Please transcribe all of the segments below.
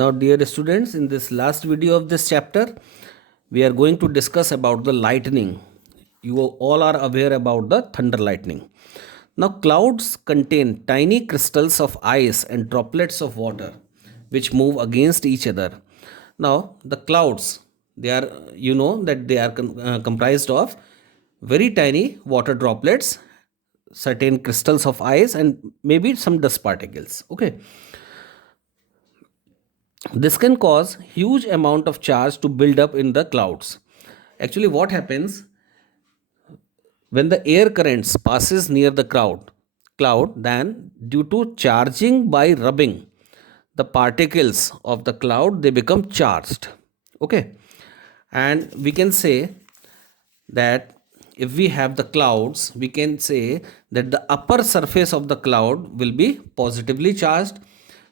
Now, dear students, in this last video of this chapter, we are going to discuss about the lightning. You all are aware about the thunder lightning. Now, clouds contain tiny crystals of ice and droplets of water which move against each other. Now, the clouds, they are, you know, that they are comprised of very tiny water droplets, certain crystals of ice, and maybe some dust particles. Okay, this can cause huge amount of charge to build up in the clouds. Actually, what happens when the air currents passes near the cloud, then due to charging by rubbing the particles of the cloud, they become charged. Okay, and we can say that if we have the clouds, we can say that the upper surface of the cloud will be positively charged,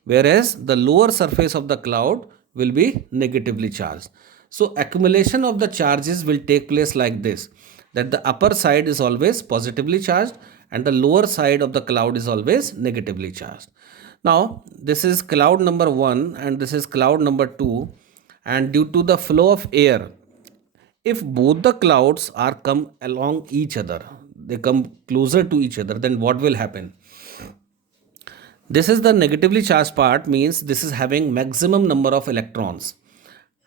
whereas the lower surface of the cloud will be negatively charged. So accumulation of the charges will take place like this, that the upper side is always positively charged and the lower side of the cloud is always negatively charged. Now this is cloud number 1 and this is cloud number 2, and due to the flow of air, if both the clouds are come along each other, they come closer to each other, then what will happen? This is the negatively charged part, means this is having maximum number of electrons,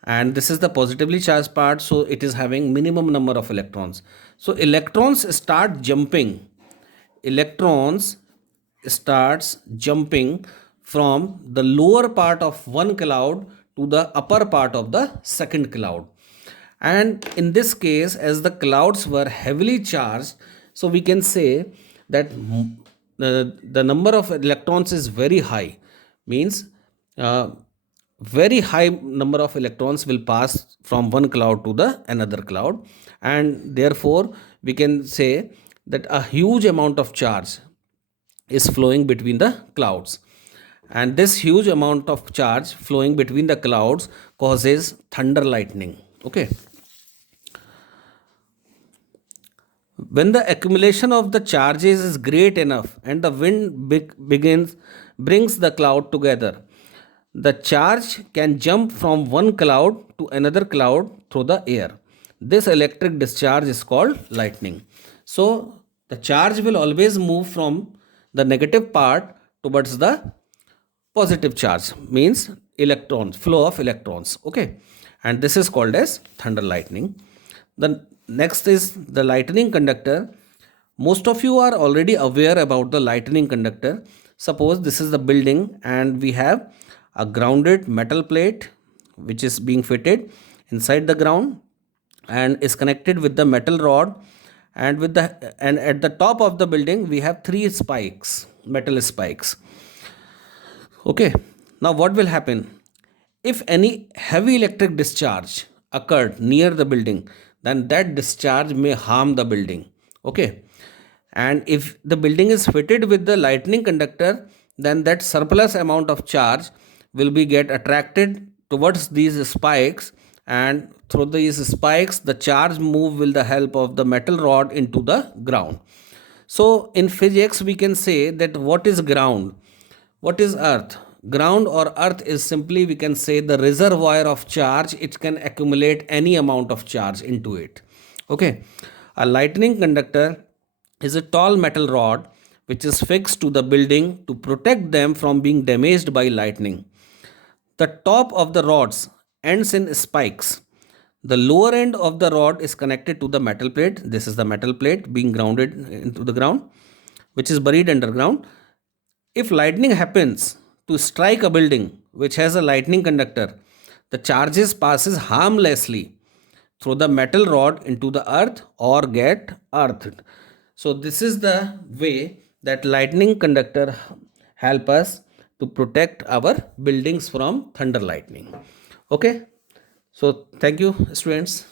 and this is the positively charged part, so it is having minimum number of electrons. So electrons starts jumping from the lower part of one cloud to the upper part of the second cloud. And in this case, as the clouds were heavily charged, so we can say that the number of electrons is very high, means very high number of electrons will pass from one cloud to the another cloud, and therefore we can say that a huge amount of charge is flowing between the clouds, and this huge amount of charge flowing between the clouds causes thunder lightning. Okay, when the accumulation of the charges is great enough and the wind brings the cloud together, the charge can jump from one cloud to another cloud through the air. This electric discharge is called lightning. So the charge will always move from the negative part towards the positive charge, means electrons, flow of electrons. Okay, and this is called as thunder lightning. The next is the lightning conductor. Most of you are already aware about the lightning conductor. Suppose this is the building and we have a grounded metal plate which is being fitted inside the ground and is connected with the metal rod, and at the top of the building we have three spikes, metal spikes. Okay, now what will happen? If any heavy electric discharge occurred near the building, then that discharge may harm the building. Okay, and if the building is fitted with the lightning conductor, then that surplus amount of charge will be get attracted towards these spikes, and through these spikes the charge move with the help of the metal rod into the ground. So in physics we can say that what is ground, what is earth? Ground or earth is simply, we can say, the reservoir of charge. It can accumulate any amount of charge into it. Okay, a lightning conductor is a tall metal rod which is fixed to the building to protect them from being damaged by lightning. The top of the rods ends in spikes. The lower end of the rod is connected to the metal plate. This is the metal plate being grounded into the ground, which is buried underground. If lightning happens to strike a building which has a lightning conductor, the charges passes harmlessly through the metal rod into the earth or get earthed. So this is the way that lightning conductor help us to protect our buildings from thunder lightning. Okay, so thank you, students.